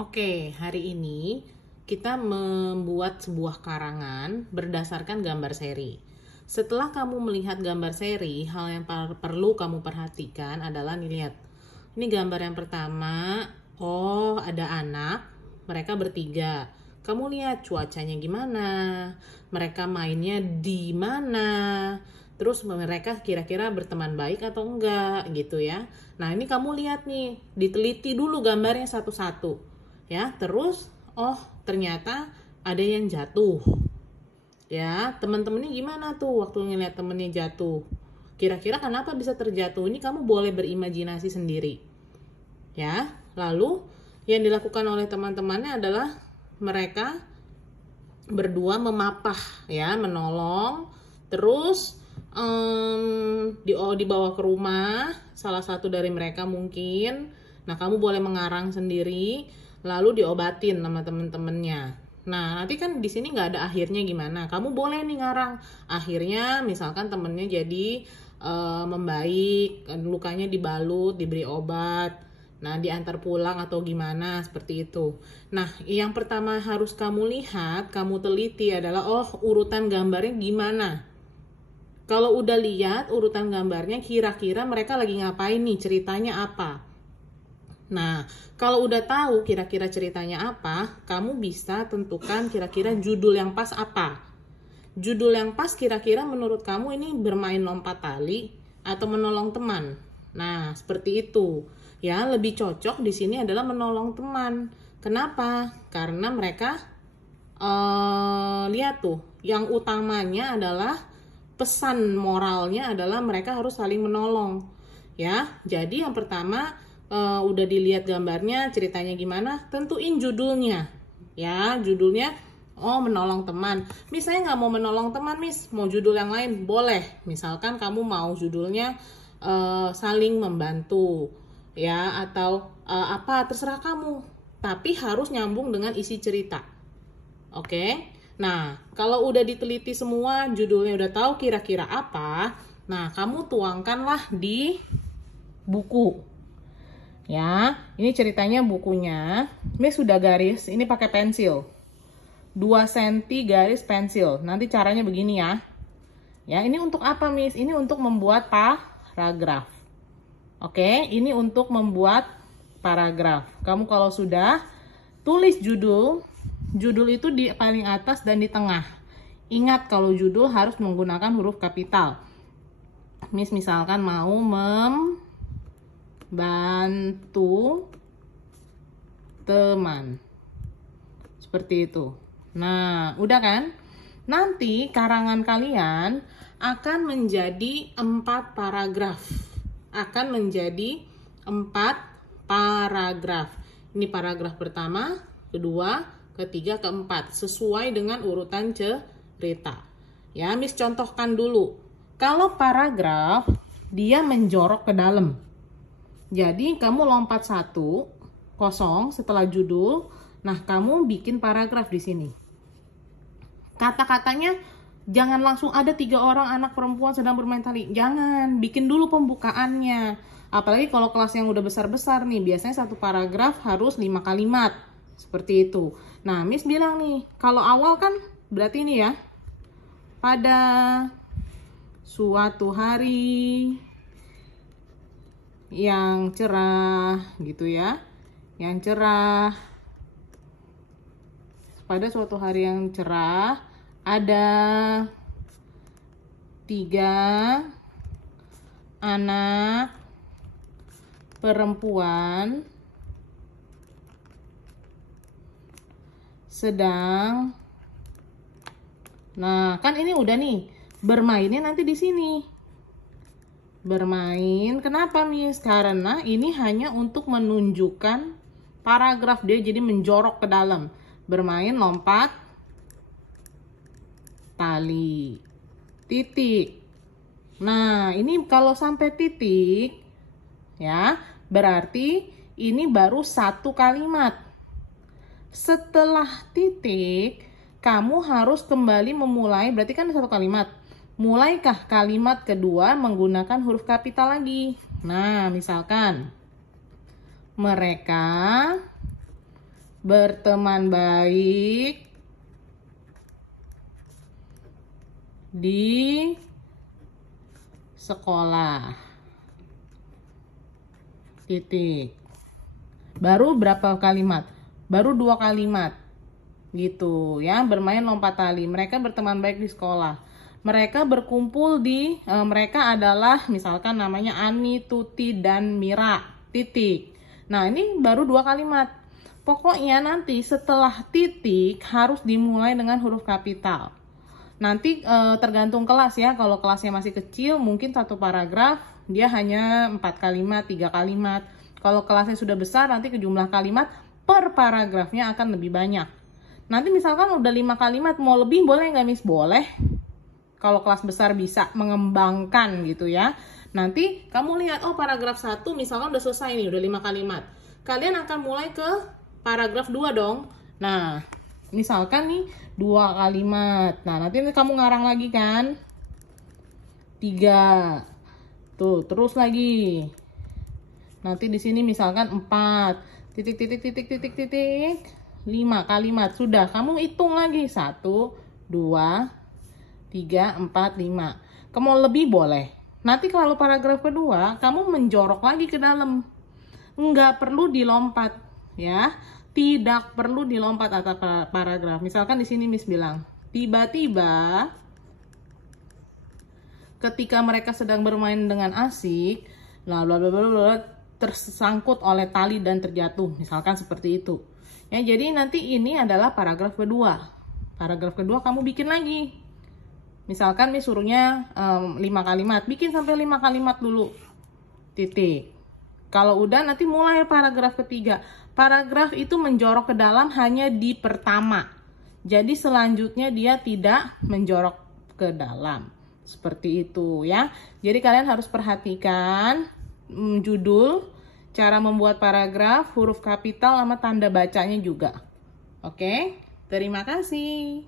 Oke, hari ini kita membuat sebuah karangan berdasarkan gambar seri. Setelah kamu melihat gambar seri, hal yang perlu kamu perhatikan adalah nih, lihat. Ini gambar yang pertama. Oh, ada anak, mereka bertiga. Kamu lihat cuacanya gimana, mereka mainnya di mana, terus mereka kira-kira berteman baik atau enggak gitu ya. Nah, ini kamu lihat nih, diteliti dulu gambarnya satu-satu ya. Terus ternyata ada yang jatuh ya. Teman-temannya gimana tuh waktu ngeliat temennya jatuh, kira-kira kenapa bisa terjatuh? Ini kamu boleh berimajinasi sendiri ya. Lalu yang dilakukan oleh teman-temannya adalah mereka berdua memapah ya, menolong. Terus dibawa ke rumah salah satu dari mereka mungkin. Nah, kamu boleh mengarang sendiri, lalu diobatin sama temen-temennya. Nah, nanti kan di sini nggak ada akhirnya gimana. Kamu boleh nih ngarang akhirnya, misalkan temennya jadi membaik, lukanya dibalut, diberi obat, nah diantar pulang atau gimana, seperti itu. Nah, yang pertama harus kamu lihat, kamu teliti adalah urutan gambarnya gimana. Kalau udah lihat urutan gambarnya, kira-kira mereka lagi ngapain nih, ceritanya apa. Nah, kalau udah tahu kira-kira ceritanya apa, kamu bisa tentukan kira-kira judul yang pas apa. Judul yang pas kira-kira menurut kamu ini bermain lompat tali atau menolong teman. Nah, seperti itu. Ya, lebih cocok di sini adalah menolong teman. Kenapa? Karena mereka lihat tuh, yang utamanya adalah pesan moralnya adalah mereka harus saling menolong. Ya, jadi yang pertama udah dilihat gambarnya, ceritanya gimana, tentuin judulnya. Ya, judulnya menolong teman. Misalnya nggak mau menolong teman, mau judul yang lain, boleh. Misalkan kamu mau judulnya saling membantu, ya, atau apa, terserah kamu. Tapi harus nyambung dengan isi cerita. Oke. Nah, kalau udah diteliti semua, judulnya udah tahu kira-kira apa, nah kamu tuangkanlah di buku. Ya, ini ceritanya bukunya. Miss sudah garis, ini pakai pensil. 2 cm garis pensil. Nanti caranya begini ya. Ya, ini untuk apa, Miss? Ini untuk membuat paragraf. Oke, ini untuk membuat paragraf. Kamu kalau sudah tulis judul, judul itu di paling atas dan di tengah. Ingat kalau judul harus menggunakan huruf kapital. Miss misalkan mau membantu teman. Seperti itu. Nah, udah kan? Nanti karangan kalian akan menjadi 4 paragraf. Akan menjadi 4 paragraf. Ini paragraf pertama, kedua, ketiga, keempat. Sesuai dengan urutan cerita. Ya, Miss contohkan dulu. Kalau paragraf, dia menjorok ke dalam. Jadi, kamu lompat 1, kosong setelah judul. Nah, kamu bikin paragraf di sini. Kata-katanya jangan langsung ada 3 orang anak perempuan sedang bermain tali. Jangan, bikin dulu pembukaannya. Apalagi kalau kelas yang udah besar-besar nih, biasanya satu paragraf harus 5 kalimat. Seperti itu. Nah, Miss bilang nih, kalau awal kan berarti ini ya. Pada suatu hari yang cerah gitu ya. Yang cerah. Pada suatu hari yang cerah, ada 3 anak perempuan sedang, nah kan ini udah nih, bermainnya nanti di sini. Bermain, kenapa Miss? Karena ini hanya untuk menunjukkan paragraf, dia jadi menjorok ke dalam. Bermain lompat tali. Titik. Nah, ini kalau sampai titik ya, berarti ini baru 1 kalimat. Setelah titik, kamu harus kembali memulai, berarti kan 1 kalimat. Mulaikah kalimat kedua menggunakan huruf kapital lagi. Nah, misalkan mereka berteman baik di sekolah. Titik. Baru berapa kalimat? Baru 2 kalimat. Gitu ya, bermain lompat tali. Mereka berteman baik di sekolah. Mereka berkumpul di, mereka adalah misalkan namanya Ani, Tuti, dan Mira. Titik. Nah, ini baru 2 kalimat. Pokoknya nanti setelah titik harus dimulai dengan huruf kapital. Nanti tergantung kelas ya. Kalau kelasnya masih kecil, mungkin satu paragraf dia hanya 4 kalimat, 3 kalimat. Kalau kelasnya sudah besar, nanti jumlah kalimat per paragrafnya akan lebih banyak. Nanti misalkan udah 5 kalimat, mau lebih boleh nggak Miss? Boleh. Kalau kelas besar bisa mengembangkan gitu ya. Nanti kamu lihat, oh paragraf 1 misalkan udah selesai nih, udah 5 kalimat. Kalian akan mulai ke paragraf 2 dong. Nah, misalkan nih 2 kalimat. Nah, nanti kamu ngarang lagi kan. 3. Tuh, terus lagi. Nanti di sini misalkan 4. Titik, titik, titik, titik, titik. 5 kalimat. Sudah, kamu hitung lagi. 1, 2, 3, 4, 5. Kamu lebih boleh. Nanti kalau paragraf kedua, kamu menjorok lagi ke dalam. Nggak perlu dilompat, ya. Tidak perlu dilompat atau paragraf. Misalkan di sini Miss bilang, tiba-tiba ketika mereka sedang bermain dengan asik, tersangkut oleh tali dan terjatuh. Misalkan seperti itu. Ya, jadi nanti ini adalah paragraf kedua. Paragraf kedua kamu bikin lagi. Misalkan Miss suruhnya 5 kalimat. Bikin sampai 5 kalimat dulu. Titik. Kalau udah nanti mulai paragraf ketiga. Paragraf itu menjorok ke dalam hanya di pertama. Jadi selanjutnya dia tidak menjorok ke dalam. Seperti itu ya. Jadi kalian harus perhatikan judul, cara membuat paragraf, huruf kapital sama tanda bacanya juga. Oke? Terima kasih.